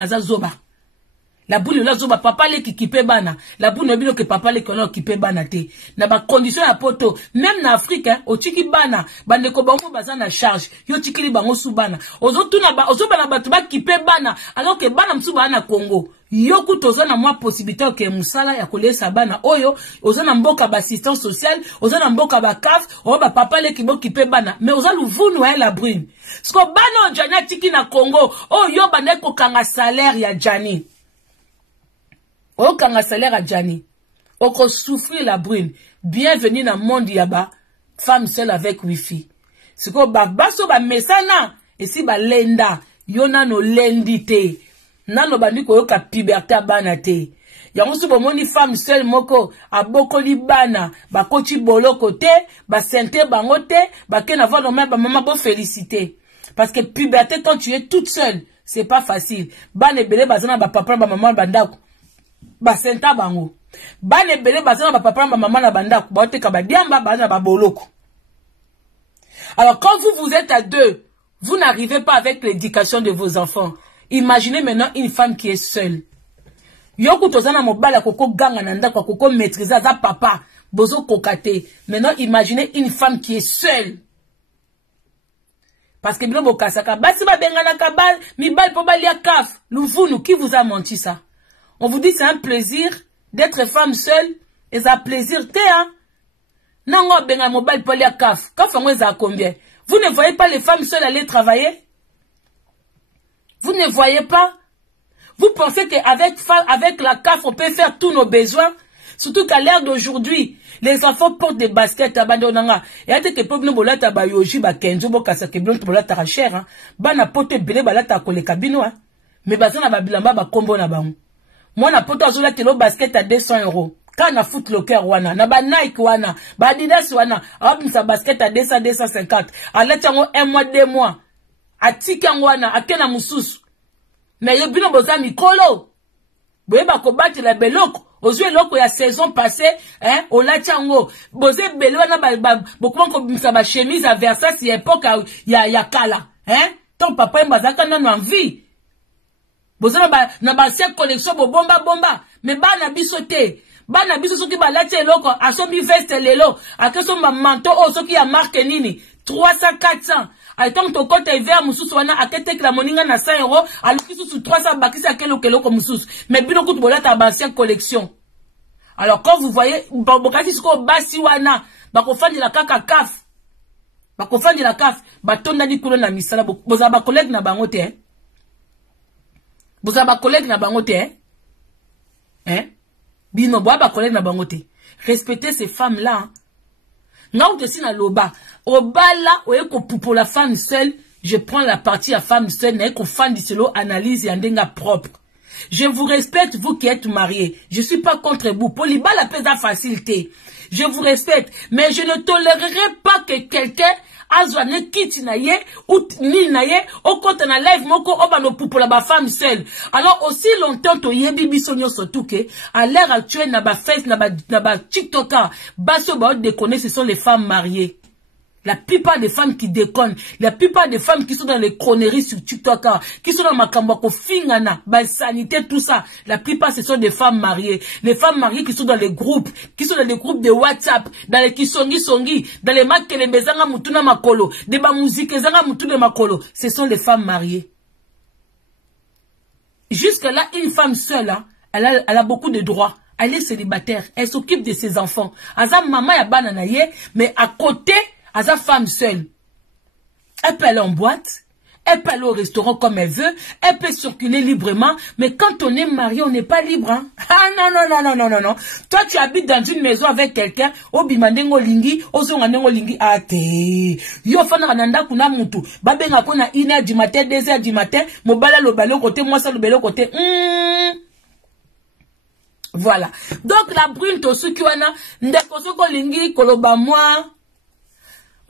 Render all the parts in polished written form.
azazoba. La boule la zoba papa le qui kipe bana. La boule ne que papa le kono kipe bana te. Na ba condition ya poto. Même na Afrique, hein, o tiki bana. Bande ko bango bazan na charge. Yo tiki li bango sou bana. Ozo tuna ba, ozo bana batuba kipe bana. Alors que bana msou bana Congo. Yo kutoza na mwa possibilité que musala ya kolesa bana. Oyo, ozo na mboka ba assistance sociale. Ozo na mboka ba CAF. O ba papa le kibo kipe bana. Mais ozo luvunu ya la brune. Sko bana o jani tiki na Congo. Oh yo bande ko kanga salaire ya jani. Au kanga salaire à Djani. Au ko souffrir la brune. Bienvenue dans le monde yaba. Femme seule avec wifi. C'est que baso ba mesana. Et si ba lenda. Yona no lendite. Nano bandi ko yoka puberté banate. Yango su bomoni femme seule moko. Aboko li bana. Ba kochi bolo kote. Ba sente bangote. Ba ken avoir no même ba maman bo féliciter. Parce que puberté quand tu es toute seule. C'est pas facile. Bane bele bazana ba papa ba maman bandako. Ba senta bango. Bane bele bazana ba papa ba maman na bandako. Ba oteka ba diamba ba na ba boloko. Alors quand vous êtes à deux, vous n'arrivez pas avec l'éducation de vos enfants. Imaginez maintenant une femme qui est seule. Yoko tozana mobala koko ganga nanda kwa koko maîtriser za papa bozo kokate. Maintenant imaginez une femme qui est seule. Parce que bilo bokasaka basi ba bengana kabal mi bal po balia kaf. Louvunu qui vous a menti ça? On vous dit c'est un plaisir d'être femme seule et ça plaisir te hein. Non on benga mobile po balia kaf. Kaf on a combien? Vous ne voyez pas les femmes seules aller travailler? Vous ne voyez pas? Vous pensez qu'avec la CAF, on peut faire tous nos besoins? Surtout qu'à l'ère d'aujourd'hui, les enfants portent des baskets à bandonanga. Et à que peuple bola tabayoji ba kenzo bo kasake blon bola ta cher hein. Bana pote belé bala ta koleka bino hein. Mais bazana ba bilamba ba kombo na bango. Moi na pote azola telo basket à 200 €. Quand na foot locker wana, na ba Nike wana, ba Adidas wana, hop sa basket à 200 250. Ala tango 1 mois 2 mois. Atika wana akena mususu. Mais yo bino boza mikolo. Boye ba ko battre la beloko. Ozwe loko ya saison passée, hein, au lachango. Boze belo na ba bokuma ko bimisa ba chemise à Versace époque ya kala, hein? Ton papa mbazaka na envie. Boze na ba sia collection bo bomba, mais ba na bisoté. Ba na biso soki ba lache loko, asobi veste lelo, akeso ma manteau o soki ya marque nini, 300 400. Aitant to côté vert mususu wana akete la moninga na 100 €, alukisu sous 300 bakisa keloko mususu. Mais bino kutu bola ta ancienne collection. Alors quand vous voyez bokati siko basi wana, bako fandi la kaka kaf. Bako fandi la kaf, batonda ni kulo na misala boza ba collègue na bango te. Boza ba collègue na bango te. Hein? Bino boa ba collègue na bango te. Respectez ces femmes là. Nga ou te si na loba. Obala, oye ko pour la femme seule, je prends la partie à femme seule, n'est qu'on fan du solo analyse et andenga propre. Je vous respecte, vous qui êtes mariés. Je suis pas contre vous. Poliba la paix de facilité. Je vous respecte. Mais je ne tolérerai pas que quelqu'un azwane kiti na ye, ou ni na ye, au compte na live moko, obano pour la femme seule. Alors aussi longtemps, to yebi bisonyo surtout que, à l'heure actuelle, na ba face, na ba TikToker, baso ba déconner, ce sont les femmes mariées. La plupart des femmes qui déconnent, la plupart des femmes qui sont dans les conneries sur TikTok, qui sont dans Makambako, Fingana, sanité, tout ça, la plupart ce sont des femmes mariées. Les femmes mariées qui sont dans les groupes, de WhatsApp, dans les kisongi, dans les makele bezanga mutuna makolo, des ba musique zanga mutuna makolo, ce sont les femmes mariées. Jusque là, une femme seule, hein, elle a beaucoup de droits. Elle est célibataire, elle s'occupe de ses enfants. Azam maman ya bananaye, mais à côté, à sa femme seule, elle peut aller en boîte, elle peut aller au restaurant comme elle veut, elle peut circuler librement, mais quand on est marié, on n'est pas libre, hein? Ah non. Toi, tu habites dans une maison avec quelqu'un, au bimandengo lingi, au zongandengo lingi, ah te, yo fana nanda kuna mutu, babenga kona 1h du matin, 2h du matin, mobala lo balo côté, moi ça lo balo côté, Voilà. Donc, la brune, to sukiwana, ndeko soko lingi, koloba moi,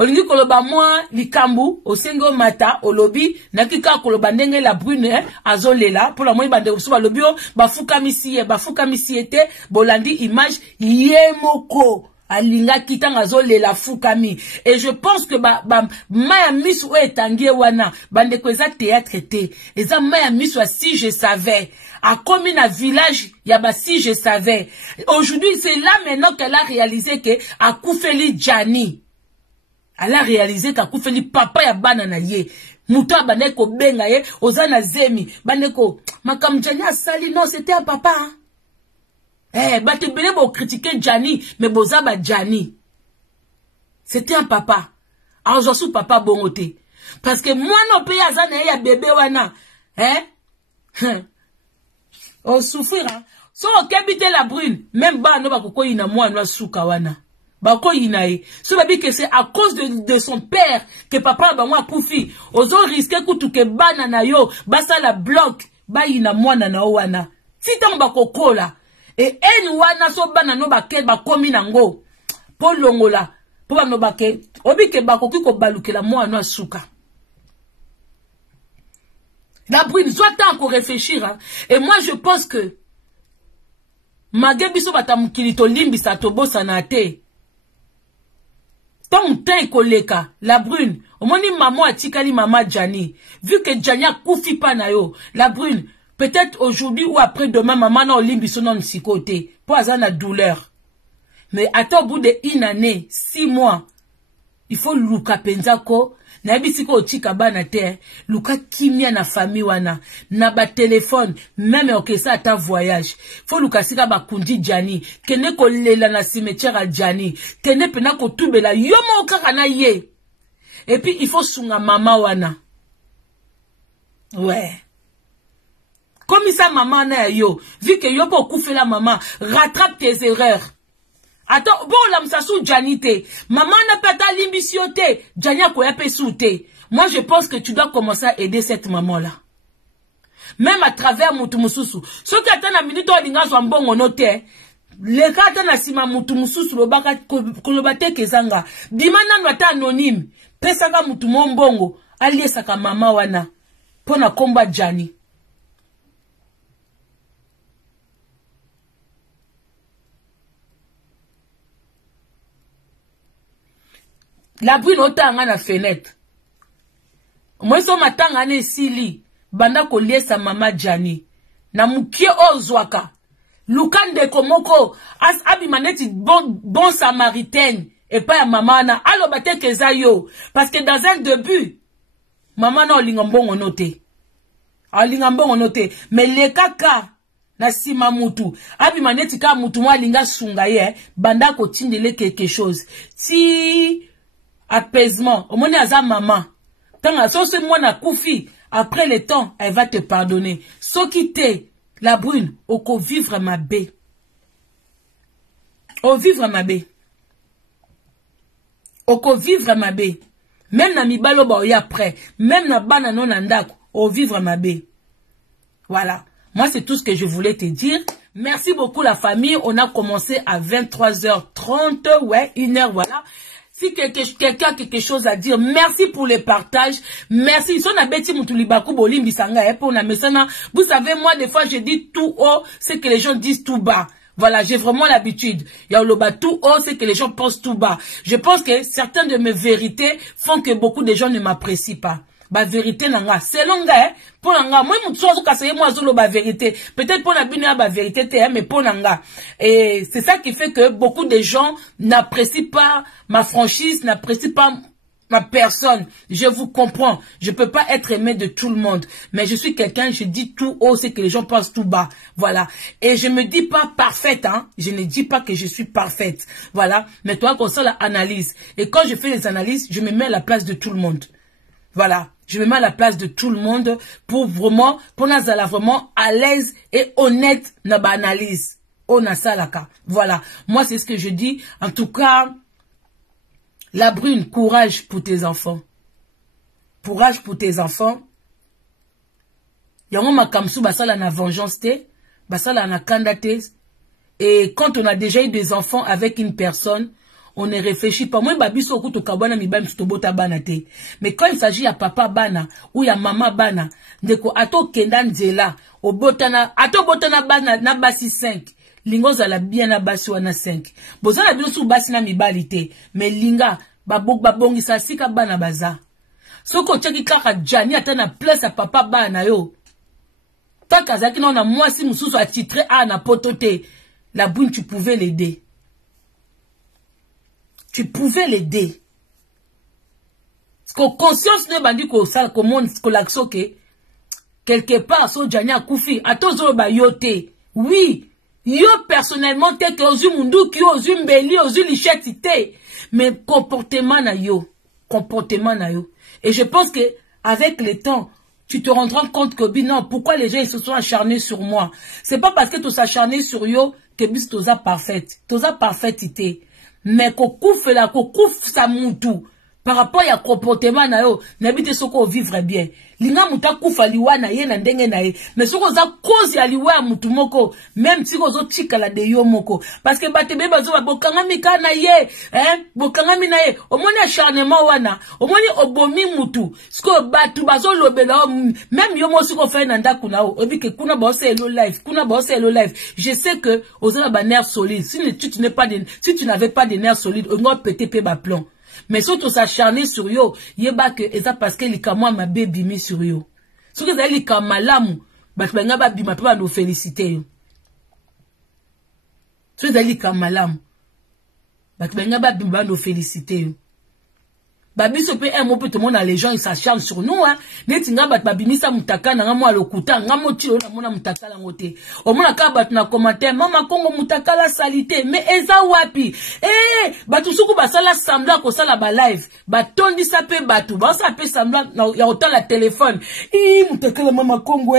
olingi koloba moi likambu osengo mata olobi nakika koloba ndenge la brune azolela pour la moi bande so lobio bafuka misiete bolandi image yemoko alinga kitanga zole la fukami. Et je pense que maya misu o etangie wana bande ko eza théâtre te. Eza maya misu si je savais. A commis na village yaba si je savais. Aujourd'hui c'est là maintenant qu'elle a réalisé que a Koufeli Djani. Elle a réalisé qu'à Koufeli papa ya banana ye. Mouta baneko benga ye ozana zemi baneko makam Djani a sali non c'était un papa. Hein? Eh, bah, tu peux pas critiquer Djani, mais Bozaba Djani. C'était un papa. Alors, je suis papa bongoté. Parce que moi, non, pays à Zana, il y a bébé wana. Hein? On souffrir, hein. So, on habite la brune. Même bah, non, bah, koko ina moi, non, souka wana. Bah, ko ina e. So, bah, que c'est à cause de son père que papa, bah, moi, koufi. Ozo risque koutou que banana yo, bah, ça la bloque. Bah, ina moi, nana wana. Si t'en bah, koko là. Et en wana so bana no baké ba komi nango po longola po ba no baké obi ke ba koki ko balukela mo anu asuka. La brune soit encore réfléchir hein? Et moi je pense que magebiso batamukili to limbi sa to bosa na te ton temps koleka la brune omoni maman atikali mama Djani vu que Djani a koufi pa na yo la brune. Peut-être aujourd'hui ou après-demain, maman n'a limbi son nom si côté. Pour avoir la douleur. Mais attends, au bout d'une année, 6 mois, il faut Luka Penzako. Na bisiko tika bana te. Luka kimia na famille wana. Na ba téléphone. Même ok ça à ta voyage. Faut Luka sika ba kundi Djani. Kene ko lela na cimetière à Djani. Kene pena ko tubela. Yomo okaka na ye. Et puis il faut sunga mama wana. Ouais. Comme ça, maman na yo, vu que yo po koufe la maman, rattrape tes erreurs. Attends, bon, la msasu Djanite. Maman n'a pas ta limbisioté. Djania ko yape soute. Moi, je pense que tu dois commencer à aider cette maman-là. Même à travers Moutumususu. Ce qui attend la minute, on l'inga soit bon noté. Les gars, na sima Moutumususu, le baka, kolobate kezanga. Dimana nwata anonyme. Pesaka Moutumon bongo. Alié saka maman wana. Pona combat Djani. La brune otanga na fenêtre. Moi so matanga ne sili. Banda ko lié sa mama Djani. Na mukie ozwaka. Lukande komoko. As abimaneti bon samaritaine. Et pas ya mama na. Alo bate keza yo. Parce que dans un début. Mama na olingambongo note. Olingambongo note. Mais le kaka. Na sima mutu. Abimaneti ka mutu mwa linga sunga ye. Banda ko tindele quelque chose. Si... apaisement. Au moins, aza maman. Tant à ce moi na koufi. Après le temps, elle va te pardonner. So qui t'es, la brune, au vivre ma bé. Au vivre ma bé. Au vivre ma bé. Même na mi balo ba oya après. Même na bana non andak. Au vivre ma bé. Voilà. Moi, c'est tout ce que je voulais te dire. Merci beaucoup la famille. On a commencé à 23h30. Ouais, 1h, voilà. Si quelqu'un a quelque chose à dire, merci pour le partage. Merci. Vous savez, moi, des fois, je dis tout haut, c'est que les gens disent tout bas. Voilà, j'ai vraiment l'habitude. Il y a le bas tout haut, c'est que les gens pensent tout bas. Je pense que certaines de mes vérités font que beaucoup de gens ne m'apprécient pas. Ba vérité nanga c'est longa hein pour nanga moi mutu so kasaye moi zolo ba vérité peut-être pour la bina ba vérité te mais pour nanga et c'est ça qui fait que beaucoup de gens n'apprécient pas ma franchise, n'apprécient pas ma personne. Je vous comprends, je peux pas être aimé de tout le monde, mais je suis quelqu'un, je dis tout haut, c'est que les gens pensent tout bas. Voilà. Et je me dis pas parfaite, hein. Je ne dis pas que je suis parfaite. Voilà. Mais toi, comme ça, l'analyse. Et quand je fais les analyses, je me mets à la place de tout le monde. Voilà. Je me mets à la place de tout le monde pour vraiment, pour nous aller vraiment à l'aise et honnête dans l'analyse. On a ça là. Voilà. Moi, c'est ce que je dis. En tout cas, la brune, courage pour tes enfants. Courage pour tes enfants. Yango makamsu basala na vengeance te, basala na kandate. Et quand on a déjà eu des enfants avec une personne, on ne réfléchit pas. Moi, babiso kuto kabana mi bam stobota bana te. Mais quand il s'agit à papa bana ou ya mama bana, ndeko ato kenda nzela, o botana, ato botana bana na basi 5. linga ozala bien na basi wana 5 bozala bino su basi na mibali te mais linga babongisa sika bana baza soko otiaki kaka Jani ata na place ya papa bana yo tant azalaki na mwasi mususu atitré a na poto te la brune tu pouvais l'aider. Tu pouvais l'aider. Parce que conscience ne bandi ko sala ko monde ko l'action que quelque part so Jani a koufi atozo ba yote. Oui, yo personnellement te que ozu mundu ki ozu mbeli ozu lichette te mais comportement na yo. Et je pense que avec le temps tu te rendras compte que non, pourquoi les gens ils se sont acharnés sur moi. C'est pas parce que tu s'acharné sur yo que bis toza parfaite. Toza parfaitité. Mais kokouf la kokouf sa moutou. Par rapport à comportement na yo, n'habite soko vivre bien. Linga muta kufa liwa na ye na ndenge na ye. Mais soko za cause ya liwa mutu moko, même si ko zo tika la de yo moko. Parce que batebe bazo ba bokanga mika na ye, bokanga mi na ye. Omoni acharnement wana, omoni obomi mutu. Sko batu bazo lobela même yo mo soko fa na ndaku na o. Obi ke kuna ba ose hello life, Je sais que ozo ba nerf solide. Si tu n'avais pas de nerfs solides, on va péter pe ba plomb. Mais surtout s'acharner sur yo, yeba que eza parce que li kamwa ma baby mi sur yo. Si vous avez li kamalamu, ba benga ba bima pa no féliciter yo. Si vous avez li kamalamu, ba benga ba bima no féliciter yo. Babi se peut un mot peut te montrer les gens ils s'acharnent sur nous hein. Netinga bat babimisa mutaka na ngamo alokuta ngamo tilo na mona mutaka la ngote. Omona ka bat na commentaire mama Kongo mutaka la salité mais eza wapi? Batu suku basala semblant ko sala ba live. Batondi sa pe batu. Ba sa pe semblant ya autant la téléphone. Mutaka la mama Kongo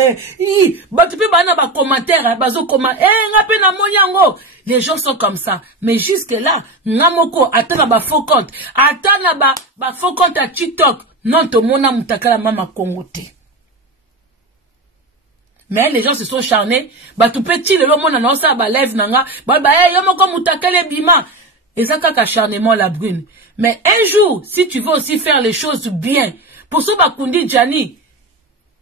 batu pe bana ba commentaire bazo comment ngape na monyango. Les gens sont comme ça. Mais jusque là, ngamoko atana ba faux compte. Atana ba faux compte à TikTok. Non, to mona mutakala mama Kongo te. Mais les gens se sont charnés. Ba tout petit le mona na osa ba live nanga. Ba yo moko mutakale bima. Et ça kaka acharnement la brune. Mais un jour, si tu veux aussi faire les choses bien, pour ça ba kundi Jani.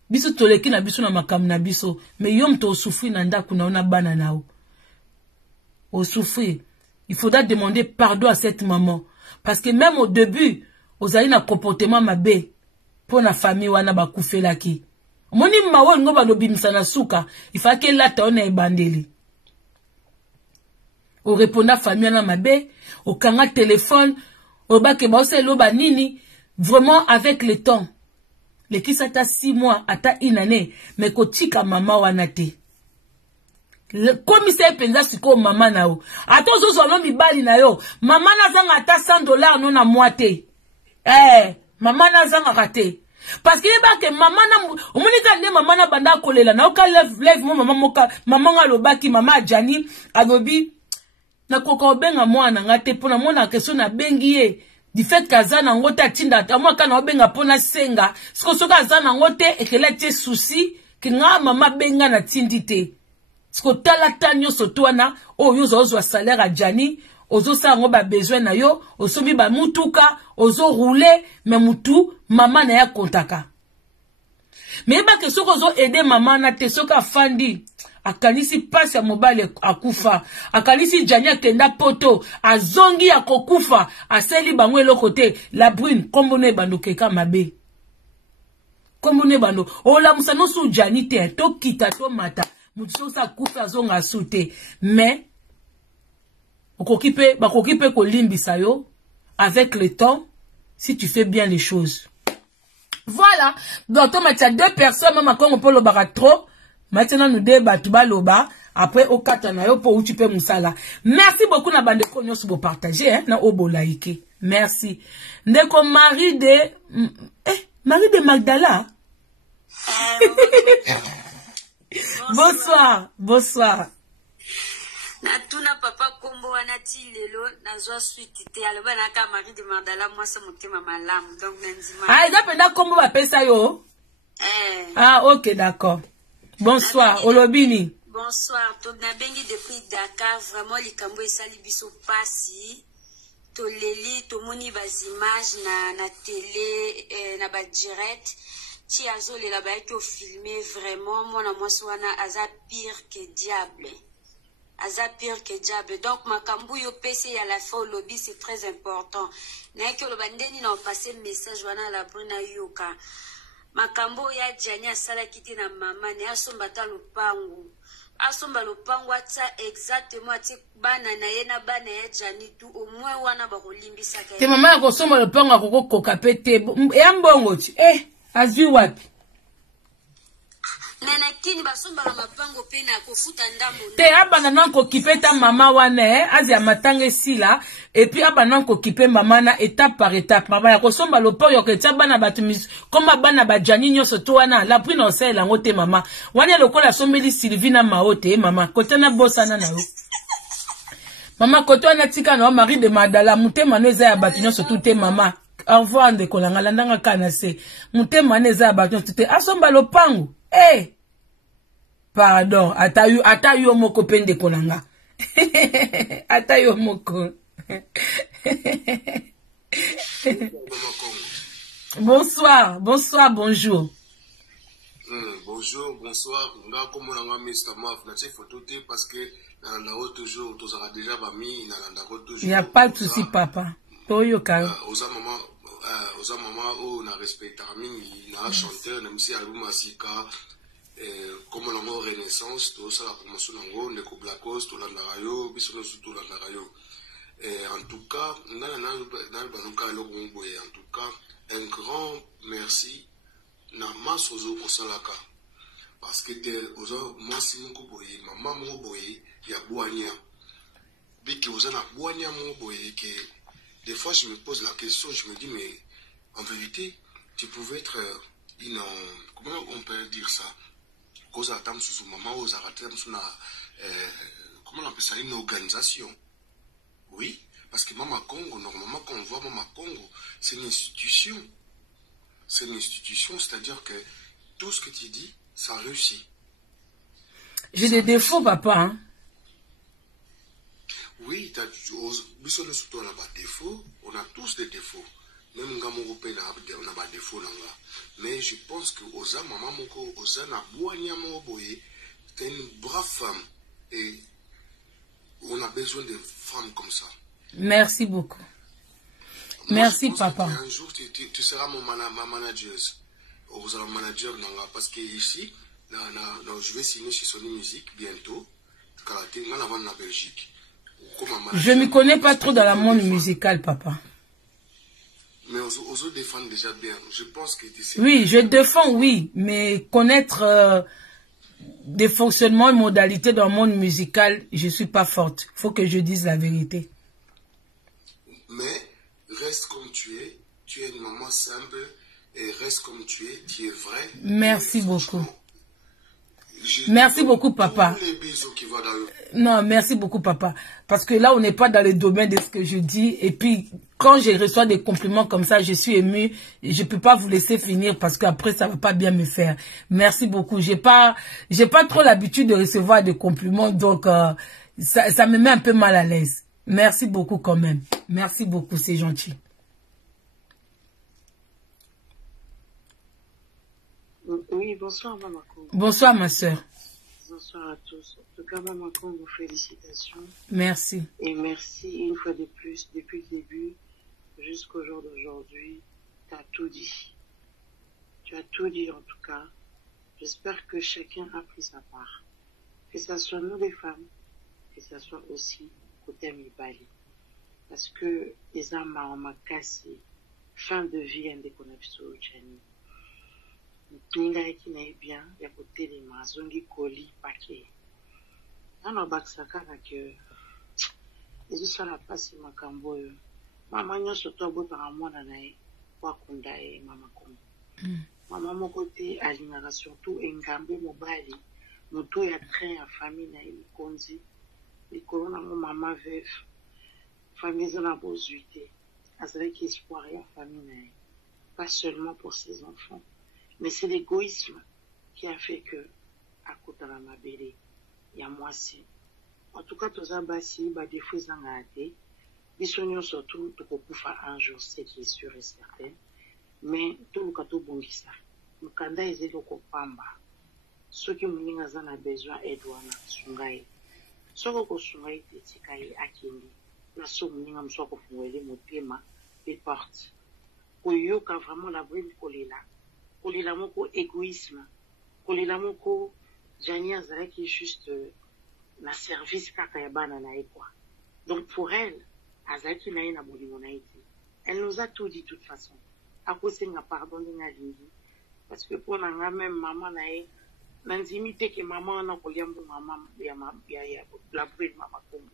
Biso toleki na biso na makam na biso. Mais yom to souffrir na ndaku na ona bana nao. Au souffrir, il faudra demander pardon à cette maman. Parce que même au début, vous avez un comportement mabé pour la famille wana ba koufela ki. Moni mawo ngoba no bimsana suka, il faut que la taona e bandeli. Au répondre à famille wana mabé, au kanga téléphone, au bake ba ose loba nini, vraiment avec le temps. Les qui s'ata 6 mois, ata une année, mais kotika mama wana te. Le commissaire penza siko mama na yo. Ato zo zo mibali na yo. Mama na zanga ata $100 non na moite. Mama na zanga kate. Parce que yeba ke mama na omonika nde mama na banda kolela na oka live mo mama moka mama nga lobaki mama Jani agobi na koko benga mwana ngate pona mona question na bengi ye. Du fait kazana ngote atinda amwa kana obenga pona senga. Siko soka zana ngote ekela tie souci ke nga mama benga na tindite. Sko tala tanyo sotwana oyo ozo salaire a Jani ozo sa ngo ba besoin na yo osomi ba mutuka ozo rouler mais mutu mama na ya kontaka mais ba ke soko ozo aider mama na te soka fandi akanisi pasi ya mobile akufa akanisi Jani akenda poto azongi ya kokufa aseli bango eloko te la brune kombone bando keka mabe kombone bando ola musano su Jani te to kita to mata mutu sa kufa zonga sute mais okokipe ko limbisa yo avec le temps si tu fais bien les choses. Voilà, donc on a 2 personnes maman Kongo polo bara trop. Maintenant nous débat tu baloba après au katana yo po tu peux musala. Merci beaucoup na bande ko nyos bo partager hein na obo like. Merci. Ndeko Marie de Magdala. Bonsoir. Natuna papa kombo wanati lelo nazwa suite te aloba naka Marie de Magdala mwasa motema malamu donc nzima. Ah, eza penda kombo ba pesa yo? Ah, OK, d'accord. Bonsoir, Olobini. Bonsoir, to na bengi depuis Dakar, vraiment likambo esali biso pasi. To leli to moni bas images na télé na ba direct. Ti azole la ba ko filmer vraiment mona mwasi wana aza pire que diable. aza pire que diable. Donc makambu yo pese ya la fin au lobby c'est très important. Na ke lo bandeni na passer message wana la bruna yoka. Makambo ya Dianya sala kiti na mama ne asomba ta lupangu. Asomba lupangu ata exactement ati bana na yena bana ya Jani tu au moins wana ba kolimbisa ka. Te mama ko somba lupangu akoko koka pete. Ya mbongo ti. Azwi wapi? Nana kini basomba na mapango pe na kofuta ndambo. Te abana nanko kipeta mama wana azi ya matanga sila et puis abana nanko kipe mama na étape par étape mama ya kosomba lopo yo ketia bana batumis koma bana bajani nyoso to wana la prix no sel ngo te mama wana lokola sombeli Sylvina Maote mama kotana bosana na yo mama kotana tika na mari de madala mutema no eza ya batu nyoso tout te mama au revoir de kolanga landanga kana se mutema ne eza ya batu tout te asomba lopango pardon, ata yu moko pende konanga. Ata yu moko. Bonsoir, bonsoir, bonjour. Bonjour, bonsoir. Nga comme on a mis Mr. Maf, na tche photo te parce que na toujours tous aura déjà bami na landa toujours. Il y a pas de souci papa. Toyo ka. Oza mama o na respecte mingi na chanteur na misi album asika comme l'ango renaissance tout ça la promotion l'ango ne ko Black Coast tout landa rayo biso tout landa rayo. En tout cas na banuka lo ngboye en tout cas un grand merci na masozo kosalaka parce que ozo mwasi moko boye mama moko boye ya boania biki oza na boania moko boye que des fois je me pose la question, je me dis mais en vérité tu pouvais être une comment on peut dire ça cause à tam sous maman aux aratem sous na comment on appelle ça une organisation. Oui, parce que Mama Congo normalement quand on voit Mama Congo c'est une institution. C'est une institution, c'est-à-dire que tout ce que tu dis, ça réussit. J'ai des défauts, papa. Hein? Oui, on a des défauts, on a tous des défauts. Même les Européens on a des défauts. Mais je pense que Oza, maman, Oza, c'est une brave femme. Et on a besoin de femmes comme ça. Merci beaucoup. Merci, papa. Un jour, tu seras ma manageuse. Vous allez manager, parce que ici, je vais signer chez Sony Music bientôt. En Belgique. Je ne m'y connais pas trop dans le monde musical, papa. Mais on défend déjà bien. Je pense que tu sais. Oui, je défends, oui. Mais connaître des fonctionnements et modalités dans le monde musical, je ne suis pas forte. Il faut que je dise la vérité. Mais reste comme tu es une maman simple et reste comme tu es vrai. Merci beaucoup. Merci beaucoup, papa. Non, merci beaucoup, papa. Parce que là, on n'est pas dans le domaine de ce que je dis. Et puis, quand je reçois des compliments comme ça, je suis émue. Je ne peux pas vous laisser finir parce qu'après, ça ne va pas bien me faire. Merci beaucoup. J'ai pas trop l'habitude de recevoir des compliments. Donc, ça me met un peu mal à l'aise. Merci beaucoup quand même. Merci beaucoup, c'est gentil. Oui, bonsoir Maman Congo. Bonsoir ma soeur. Bonsoir à tous. En tout cas, Maman Congo, félicitations. Merci. Et merci une fois de plus, depuis le début jusqu'au jour d'aujourd'hui, tu as tout dit. Tu as tout dit en tout cas. J'espère que chacun a pris sa part. Que ce soit nous les femmes, que ce soit aussi côté Mibali. Parce que les âmes ont cassé. Fin de vie, un déconnexion au Tchani. Ninga na bien ya kotelema zongi koli pake ana bakisaka na ke ezosala pasi makambo oyo mama nyonso to abotaka mwana na ye po akunda ye Mama Congo. Mama moko te alingaka surtout engambe mobali moto ya train ya famille na ye likonzi likolo nango mama veuve famille eza na bozwi te azalaki espoir ya famille na ye pas seulement pour ses enfants. Mais c'est l'égoïsme qui a fait que, à côté de la mabélé, il y a moi aussi. En tout cas, tous les basi, des fois, ils ont raté. Ils sont surtout, tu peux faire un jour, c'est qui est sûr et certain. Mais, tout le cas, tout bon qui ça. Le Kanda, ils ont le pamba. Ceux qui ont besoin d'aide, sungaï. soko kosunga ete tika ye akende na so moninga mosu akofungwele motema les portes koyoka vraiment la brune kolela moko égoïsme kolela moko Jani azalaki juste na service kaka ya bana na ye quoi. Donc pour elle azalaki na ye na bolingo na ye te. Elle nous a tout dit de toute façon. Akosenga pardon ndenge alingi parce que pour nga même maman na ye nanzimi te ke maman na koliambo maman ya la brune mama kombo.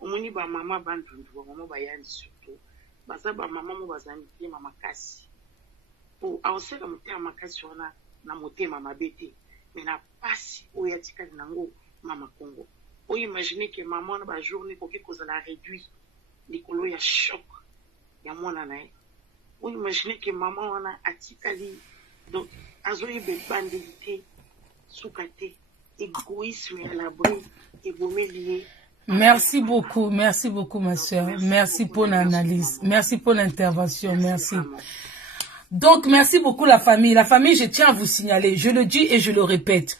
Omoni ba mama bandundu ba mama bayandi surtout. Baza ba mama mo bazani te mama kasi. Po awoseka mutema makasi wana na motema mabete. Mais na pasi oya tika nango mama Congo. O imaginer que maman na ba journée ko quelque la réduit likolo ya choc ya mwana na ye. O imaginer que maman wana atikali donc azoyi be bandité soukate égoïsme à l'abri et bomelier. Merci beaucoup ma soeur. Merci pour l'analyse. Merci pour l'intervention. Merci. Donc, merci beaucoup la famille. La famille, je tiens à vous signaler, je le dis et je le répète.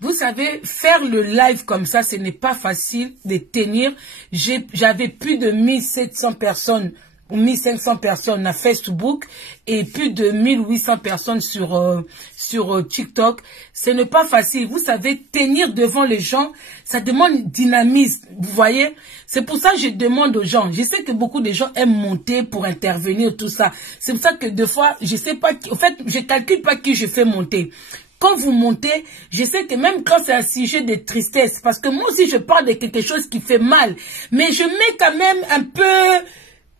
Vous savez, faire le live comme ça, ce n'est pas facile de tenir. J'avais plus de 1700 personnes ou 1500 personnes à Facebook et plus de 1800 personnes sur TikTok. Ce n'est pas facile. Vous savez, tenir devant les gens, ça demande dynamisme. Vous voyez? C'est pour ça que je demande aux gens. Je sais que beaucoup de gens aiment monter pour intervenir, tout ça. C'est pour ça que des fois, je sais pas, en fait, je calcule pas qui je fais monter. Quand vous montez, je sais que même quand c'est un sujet de tristesse, parce que moi aussi je parle de quelque chose qui fait mal, mais je mets quand même un peu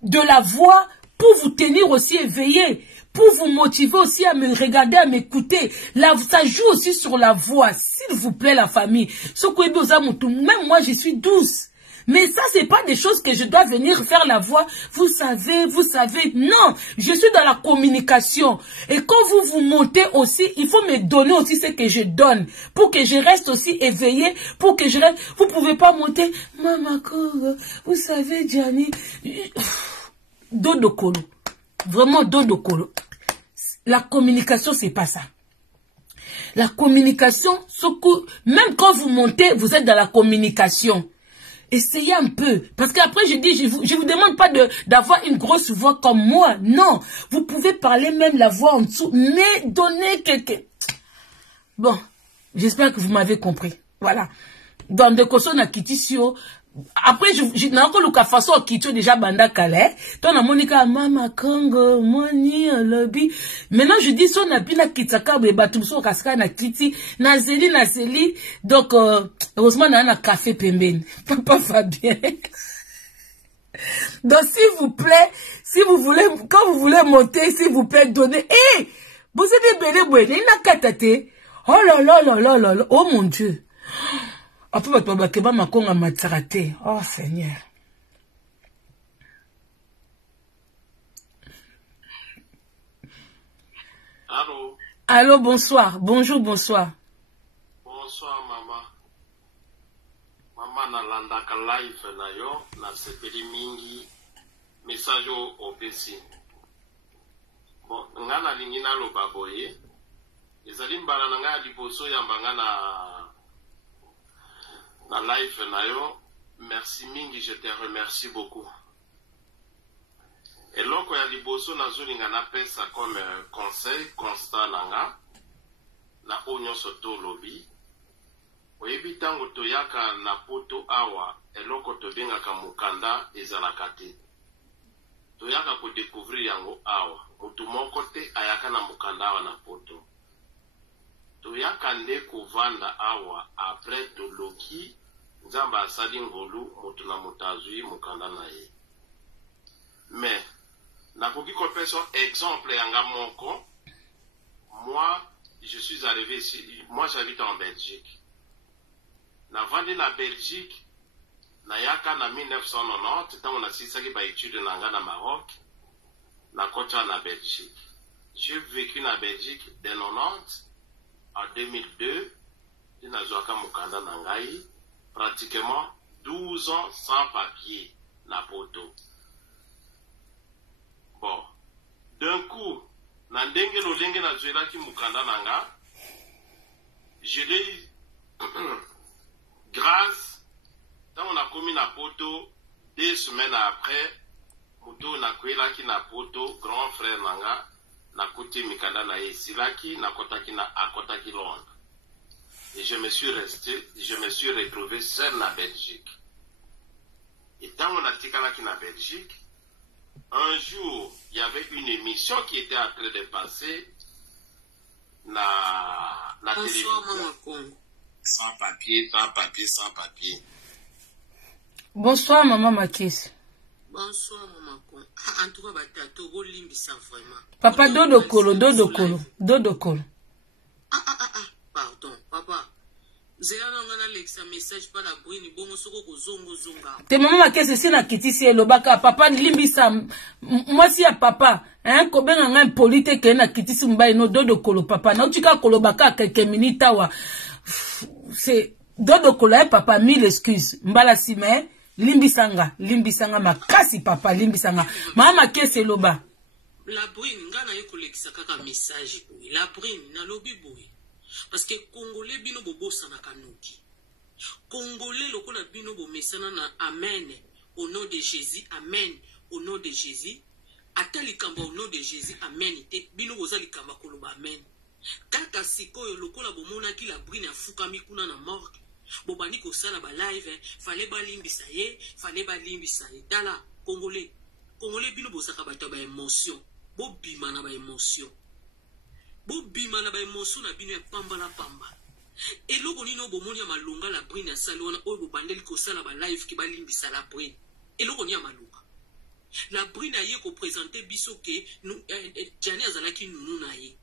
de la voix pour vous tenir aussi éveillé, pour vous motiver aussi à me regarder, à m'écouter. Là, ça joue aussi sur la voix, s'il vous plaît la famille. Même moi je suis douce. Mais ça, c'est pas des choses que je dois venir faire la voix. Vous savez. Non, je suis dans la communication. Et quand vous montez aussi, il faut me donner aussi ce que je donne. Pour que je reste aussi éveillé. Pour que je reste... Vous pouvez pas monter. Maman, vous savez, Gianni. Dodo Kolo. Vraiment Dodo Kolo. La communication, c'est pas ça. La communication, même quand vous montez, vous êtes dans la communication. Essayez un peu. Parce qu'après, je vous demande pas d'avoir une grosse voix comme moi. Non. Vous pouvez parler même la voix en dessous. Mais donnez quelque... Bon. J'espère que vous m'avez compris. Voilà. Dans des questions à Kitisio. Après, je n'ai encore le façon Kitio déjà banda calais. Ton Monica, Mama Congo, Moni, lobby. Maintenant, je dis son apina kitaka, batumso kaska na kiti, nazeli. Donc, heureusement, on a un café pemben. Papa Fabien. Donc, s'il vous plaît, si vous voulez, quand vous voulez monter, s'il vous plaît, donnez, vous êtes belé, il n'a qu'à tâter. Oh là, oh mon Dieu. Après, oh Seigneur. Allô? Allô, bonsoir. Bonjour, bonsoir. Bonsoir, maman. Maman nalandaka live na yo, na sepeli mingi, message au PC. Bon, nga na lingi na loba boye, ezali mbala na nga liboso yamba na live na yo, merci mingi, je te remercie beaucoup. Eloko ya liboso na zolinga na pesa comme conseil constant nanga, na onyo soto lobi, oyebi tango toyaka na poto awa, eloko tobengaka mukanda ezalaka te. Toyaka ko découvrir yango awa, mutu moko te ayaka na mukanda awa na poto. Toyaka nde kovanda awa, après toloki, nzamba asali ngolu, mutu na mutazui mukanda na ye. Mais, nakoki kopesa exemple yanga moko, moi, je suis arrivé ici, moi j'habite en Belgique. Na vandi na Belgique, na yaka na 1990, tango na sisaki ba étude nanga na Maroc, na kocha na Belgique. J'ai vécu na Belgique de 90 à 2002, et na zoaka mukanda na ngai, pratiquement 12 ans sans papier na poto. Bon, d'un coup, na ndenge lolenge na zoelaki mukanda nanga, je l'ai grâce poto 2 semaines après mutu nakwelaki na poto grand frère nanga nakuti mikanda na ye silaki nakotaki na akotaki Londres. Et je me suis retrouvé seul na Belgique. Et tant on a tikalaki na Belgique, un jour, il y avait une émission qui était en train de passer na télévision. Sans papier. Bonsoir, maman Makis. Bonsoir, maman. En tout cas, batato, go limbisa vraiment. Papa, dodo kolo. Pardon, papa. Zela nangana lexa message pa la brune bongo soko ko zonga. Te maman Makis, c'est na kitisi elobaka. Papa, limbisa. Moi, si ya papa, ko benga nga impolite ke na kitisi mbaye no dodo kolo, papa. Na utika kolo baka quelques minutes wa. C'est dodo kolo, papa, mille excuses. Mbala sime, limbisanga makasi papa, limbisanga. Mama kese loba. La brune, ngana yeko lexa kaka message. La brune, na lobi boy. Parce que Congolais bino bobo sana kanuki. Congolais lokola bino bo mesana na amen. Au nom de Jésus, amen. Au nom de Jésus. Atali kamba au nom de Jésus, amen. Te bino bozali kamba koloba amen. Kaka sikoyo lokola bomona ki la brune afuka mikuna na morgue. Bobani ko sala ba live, fallait ba limbisa ye. Dala Congolais bino bozaka bato ba émotion. Bo bima na ba émotion. Bobima na ba émotion na bino ya pamba. Et loko nino bomoni ya malunga la brine ya salona oyo bandeli ko sala ba live ki balimbisa la brine. Et loko ni ya malunga. La brine aye ko présenter biso ke Jani azalaki nunu na ye.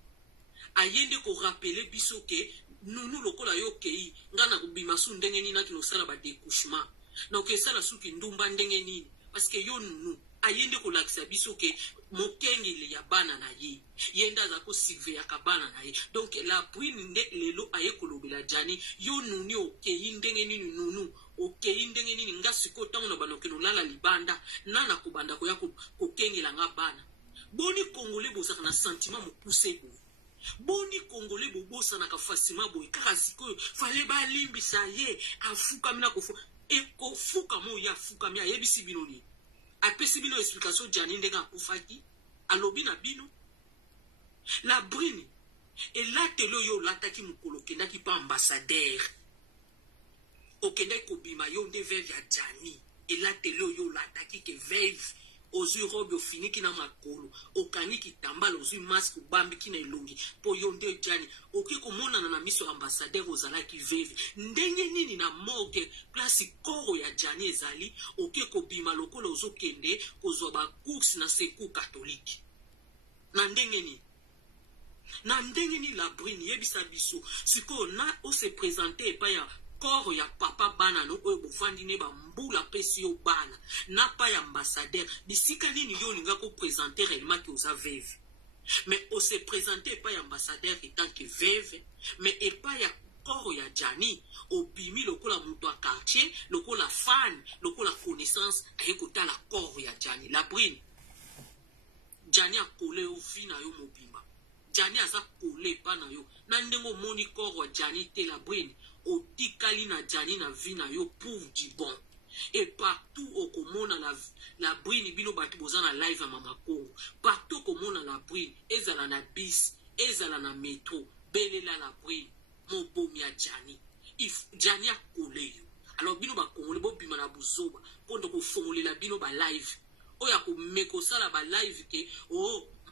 Ayende ko rappeler biso ke nunu lokola yo kei ngana kubima su ndenge nini na kino sala ba découchement. Na ke sala su ki ndumba ndenge nini parce que yo nunu ayende ko lakisa biso ke mokengile ya bana na ye yenda za ko silve ya kabana na ye. Donc la brune nde lelo aye kolobela Jani yo nuni okei ndenge nini nunu okei ndenge nini ngasi ko tango na banoke no lala libanda nana kubanda ko ya ko kengela nga bana. Boni Congolais bosaka na sentiment mo pousser bo. Boni Congolais bobosa na ka facilement boy kaka sikoyo fallait ba limbisa ye afuka mina ko eko fuka mo ya fuka mi ayebisi bino ni. Apesi bino explication Jani ndenga kufaki alobi na bino la brune et la telo yo lataki mukolo kendaki pa ambassadeur okende ko bima yo nde veve ya Jani et la telo yo lataki ke veve ozui robe ofiniki na makolo okani kitambala ozui masque bambi kina elongi po yo nde Jani oke komona na miso ambassadeur ozalaki veve ndenge nini na moke place koro ya Jani ezali oke kobima lokola ozokende kozwa ba course na secours catholique na ndenge nini la brune yebisa biso siko na o se présenter pa ya corps ya papa bana no oyo bofandi ne ba mbula pesi yo bana na pa ya ambassadeur bisika nini yo linga ko présenter réellement que oza veuve mais on se présenter pas ya ambassadeur étant que veuve mais et pas ya corps ya Jani obimi lokola muto a quartier lokola fan lokola connaissance ayekota la corps ya Jani la brune Jani a collé au fina yo mobimba Jani aza collé pa na yo na ndengo moni corps wa Jani te la brune otikali na Jani na vie na yo pour du bon. Et partout au komona la brune bino batu bozana live à Mama Congo. Partout komona la brune ezala na bis, ezala na métro, belela la brune, mon bomi a Jani. If Jani a collé yo. Alors bino ba kongole bo bima na buzoba, pondo ko fongole la bino ba live. Oya ko meko sala ba live ke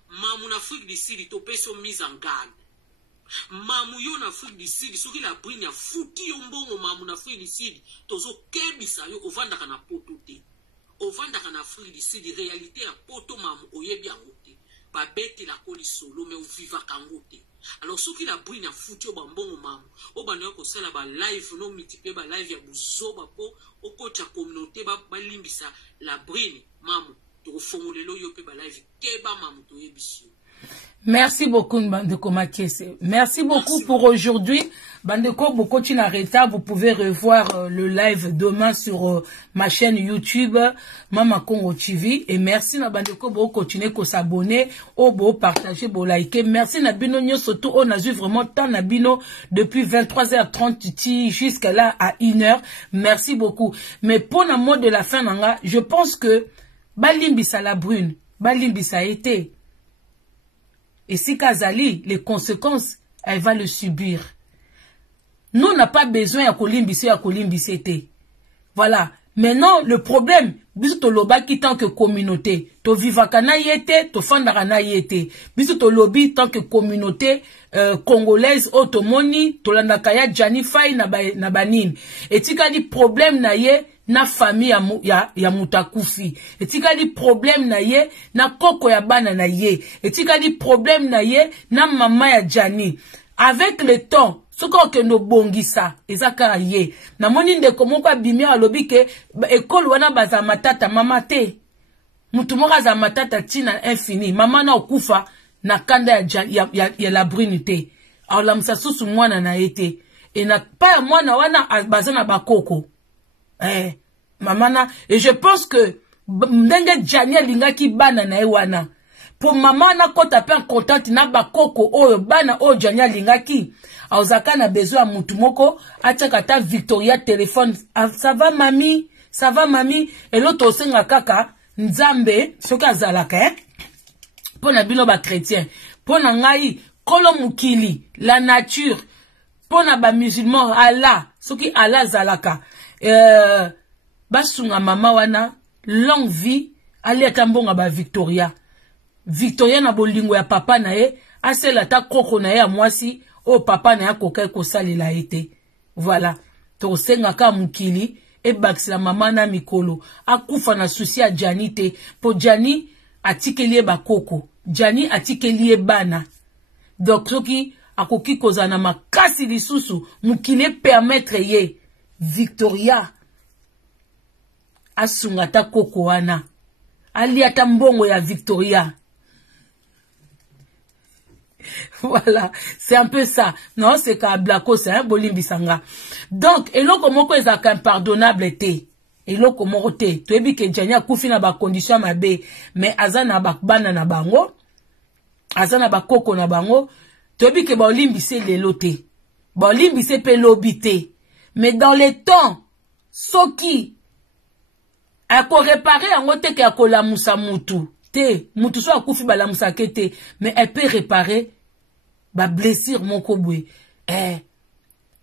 mamu na Afrique du Sud to peso mise en garde. Mamu yo na Afrique du Sud soki la brune ya fuki yo mbongo mamu na Afrique du Sud tozo kebisa yo ovandaka na poto te ovandaka na Afrique du Sud réalité ya poto mamu oyebi yango te babeti la koli solo mais oviva kango te. Alors soki la brune ya fuki yo bambongo mamu obana yo kosala ba live no multiplier ba live ya buzoba po okocha communauté ba limbisa la brune mamu to fongolelo yo pe ba live keba mamu to yebisi. Merci beaucoup, Bandeko Makiese. Merci beaucoup pour aujourd'hui. Bandeko, beaucoup de retard. Vous pouvez revoir le live demain sur ma chaîne YouTube, Mama Congo TV. Et merci, Bandeko, pour continuer à s'abonner, pour partager, pour liker. Merci, Nabino, surtout, on a vu vraiment tant Nabino depuis 23h30 jusqu'à là à 1h. Merci beaucoup. Mais pour le mot de la fin, je pense que Balimbisa la brune, Balimbisa a été. Et si Kazali, les conséquences, elle va le subir. Nous, on n'a pas besoin de Kolimbisé. Voilà. Maintenant, le problème, biso to loba qui tant que communauté, to vivakana yete, to fandakana yete. Biso to lobby tant que communauté congolaise, otomoni, to landakaya Janifai na banin. Et tika di problème na ye, na famille ya mutakufi. Etika di problème na ye, na koko ya bana na ye. Etika di problème na ye, na mama ya Jani. Avec le temps, ce que no bongisa, ezaka ye. Na moni ndeko moko abimia alobi ke école wana baza matata mama te. Mutu moko za matata tina infini. Mama na okufa na kanda ya la brunité. Alors la msasusu mwana na ete. Et na pa mwana wana baza na bakoko. Mamana, et je pense que ndenge Jania linga ki bana na ewana. Pour maman na kota pe en contact na bakoko o bana o Jania linga ki. Aozaka na besoin mutu moko ataka ta Victoria téléphone. Ah, ça va mami? Ça va mami? Et l'autre osenga kaka nzambe soka zalaka pour na bino ba chrétien. Pour na ngai kolo mukili la nature. Pour na ba musulman Allah soki Allah zalaka. Basunga mama wana longue vie ali atambonga ba Victoria. Victoria na bolingo ya papa na ye asela ta koko na ye ya mwasi o papa na ya kokai kosalela ete. Voilà. To senga ka mukili e bakisila mama na mikolo akufa na susi ya Jani te. Po Jani atikelie ba koko. Jani atikelie bana. Donc soki akoki kozana makasi lisusu mukile permettre ye Victoria asungata koko wana aliata mbongo ya Victoria. Voilà, c'est un peu ça. Non, c'est ka blako, c'est un bolimbisanga. Donc, eloko moko ezaka impardonnable te. Eloko moko te. Toyebi ke Jania kufi na ba condition mabe, mais azana ba bana na bango, azana ba koko na bango, toyebi ke ba olimbise lelo te. Ba olimbise pe lobi te. Mais dans les temps, soki ako réparer en ote ke ako la musa mutu. Te, mutu so akufi ba la musa kete, mais elle peut réparer ba blessure moko bwe.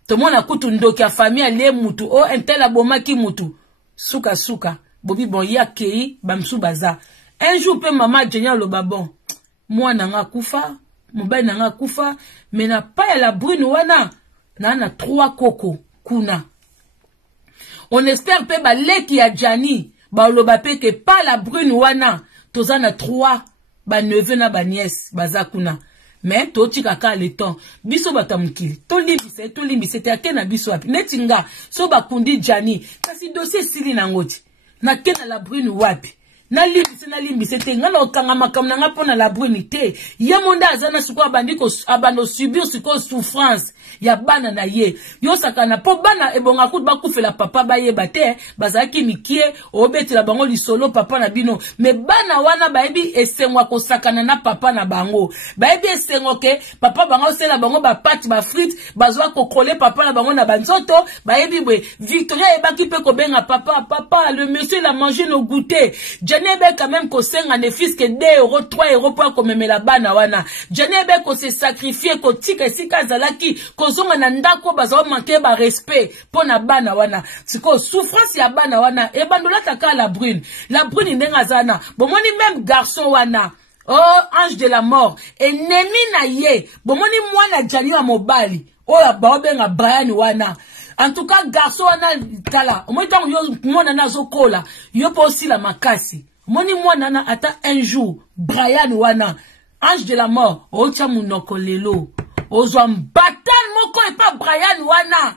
To mona kutu ndoki ya famille le mutu, o entela boma ki mutu. Suka suka, bobi bon ya kei, bamsu baza. Un jour pe mama Jenia lo babon. Mwana nga kufa, mobile nga kufa, mais na pa ya la brune wana, na 3 koko kuna. On espère pe ba leki ya Jani, ba loba pe ke pa la brune wana, toza na 3 ba neveu na ba nièce baza kuna. Mais to tika ka le temps biso batamukili to limbise te akena biso api netinga so ba kundi Jani kasi dossier sili na ngoti na kena la brune wapi na limbise te ngana okanga makamna nga pona la brune te ya monda azana suko abandiko abano subir suko souffrance ya bana na ye yo sakana po bana ebonga kutu bakufela papa baye bate bazaki mikie obetela bango lisolo papa na bino me bana wana baebi esengwa ko sakana na papa na bango baebi esengo ke papa bango sela bango ba pati ba frites bazwa ko coller papa na bango na banzoto baebi bwe Victoria ebaki pe ko benga papa le monsieur il a mangé nos goûters Janebe quand même ko senga ne fils que 2 €, 3 € pour ko memela bana wana Janebe ko se sacrifier ko tika sika zalaki kozonga na ndako bazo manquer ba respect pona bana wana siko souffrance ya bana wana e bandola taka la brune ndenga zana bomoni même garçon wana oh ange de la mort ennemi na ye bomoni mwana Jani na mobali oya baobenga Brian wana. En tout cas, garçon wana tala. Moi tant yo mwana nazo kola, yo po aussi la makasi. Moni mwana na ata un jour Brian wana ange de la mort ocha munoko lelo. Ozwa mbatan moko e pa Brian wana.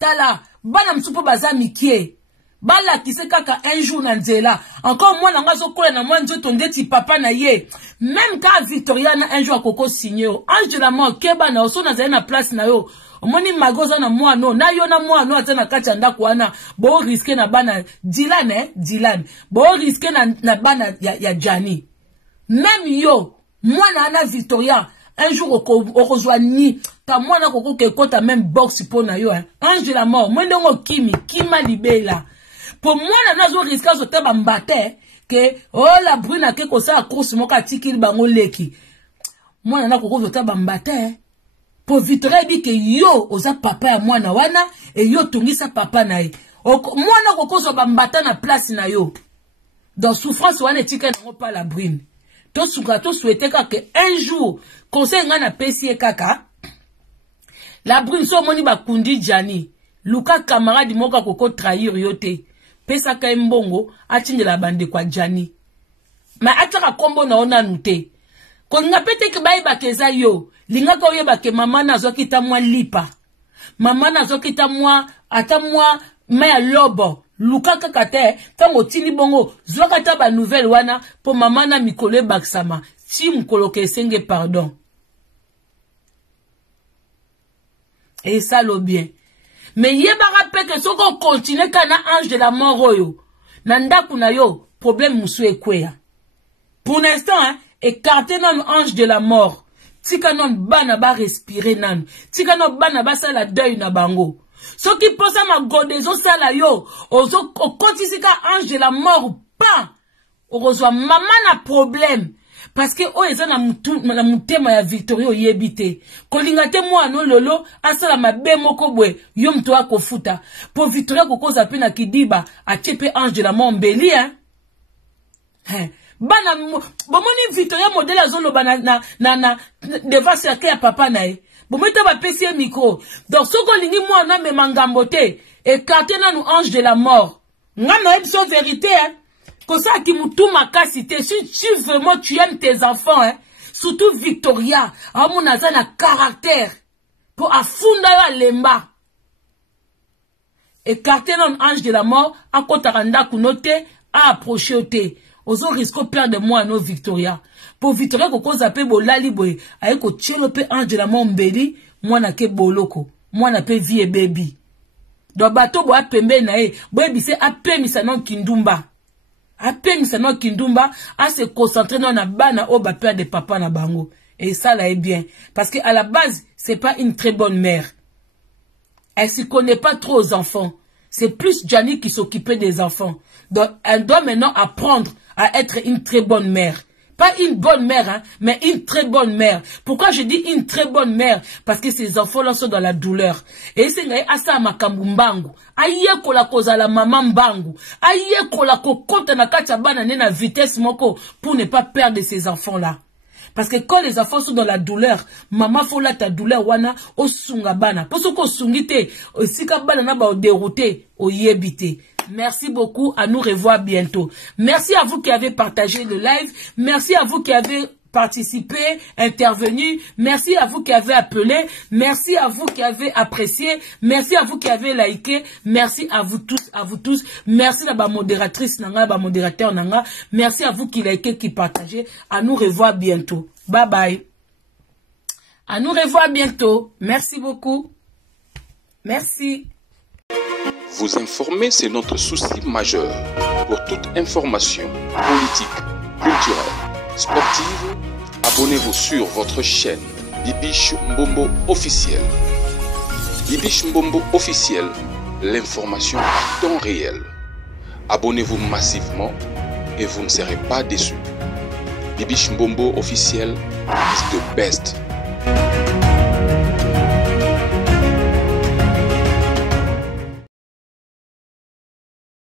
Tala bana msupo baza mikie. Bala qui se kaka un jour na nzela. Encore moi nanga zo kola na moi nzoto ndeti papa na ye. Même quand Victoria na un jour a koko signé. Ange de la mort keba na oso na zela na place na yo. Omoni magoza na moi no. Na yo na moi no atena kati ndako wana. Bo risque na bana Dylan Dylan. Bo risque na bana ya Jani. Même yo, moi na Victoria un jour au rejoigni ta moi na koko ke kota même box pour na yo. Ange de la mort. Moi ndongo Kima libela. Pour moi, nazo risque zo te bambate que oh la brune ke ko sa course moka tikili bango leki. Moi na ko zo te bambate pour Victoria bi que yo oza papa ya mwana wana et yo tungisa papa na ye. Moi na ko zo bambata na place na yo. Dans souffrance wana tika na pas la brune. To souhaiter que un jour conseil nga na pesi kaka la brune so moni ba kundi Jani. Luka camarade moka koko trahir yote. Pesa ka mbongo atingela bande kwa Jani. Ma ataka kombo na ona nute. Ko nga pete ke bai bakeza yo, linga ko yeba ke mama na zo kita mwa lipa. Mama na zo kita mwa ata mwa ma lobo. Luka kakate tango tili bongo zo kata ba nouvelle wana po mama na mikole baksama. Si mkolo ke senge pardon. Et ça lo bien. Mais yeba rappelle que si on continue kana ange de la mort oyo, nanda kuna yo, problème musu ekweya. Pour l'instant, écartez non ange de la mort. Tika non bana ba respirer nan. Tika non bana ba sa la deuil na bango. So qui pense à ma godezo sala yo, ozo kotisika ange de la mort pas. Ozo maman na problème. Parce que oh eza na mutema ya Victoria yebite. Kolingate moi no lolo asala mabe moko bwe yo mto akofuta. Pour Victoria kokoza pe na kidiba achepe ange de la mort mbeli Bana bomoni Victoria modèle azolo bana na devant cercle ya papa na e. Bometa ba pesi micro. Donc soko lingi moi na me mangambote écarter na nous ange de la mort. Ngana ebso vérité Comme ça, qui m'a cassité. Si vraiment tu aimes tes enfants, surtout Victoria, à mon azana caractère, pour affunda ya lemba. Écarter non ange de la mort, à kotaranda kunote, à approcher ote. Ozo risque plein de moi, non Victoria. Pour Victoria, koko zape bolali boy, aye ko tchelo pe ange de la mort mbeli, moi na ke boloko, moi na pe vie baby. Do bato bo apembe na e, boy bise apemi sa non kindumba. Apemi sa non kindumba, a se concentrer dans la bana au père de papa na bango. Et ça là est bien. Parce que à la base, c'est pas une très bonne mère. Elle se connaît pas trop aux enfants. C'est plus Jani qui s'occupait des enfants. Donc, elle doit maintenant apprendre à être une très bonne mère. Pas une bonne mère, hein, mais une très bonne mère. Pourquoi je dis une très bonne mère? Parce que ces enfants-là sont dans la douleur. Et c'est asa makambumbangu. Aïe kola koza la maman mbangu. Aïe kola ko konta na kacha bana na vitesse moko pour ne pas perdre ces enfants-là. Parce que quand les enfants sont dans la douleur, maman faut la ta douleur wana o sunga bana. Parce que sungite, sika bana na ba o dérouté, o yebite. Merci beaucoup, à nous revoir bientôt. Merci à vous qui avez partagé le live. Merci à vous qui avez participé, intervenu. Merci à vous qui avez appelé. Merci à vous qui avez apprécié. Merci à vous qui avez liké. Merci à vous tous, à vous tous. Merci à ma modératrice nanga, ma modérateur nanga. Merci à vous qui likez, qui partagez. À nous revoir bientôt. Bye bye. À nous revoir bientôt. Merci beaucoup. Merci. Vous informer, c'est notre souci majeur. Pour toute information politique, culturelle, sportive, abonnez-vous sur votre chaîne Bibiche Mbombo officiel. Bibiche Mbombo officiel, l'information à temps réel. Abonnez-vous massivement et vous ne serez pas déçus. Bibiche Mbombo officiel is the best.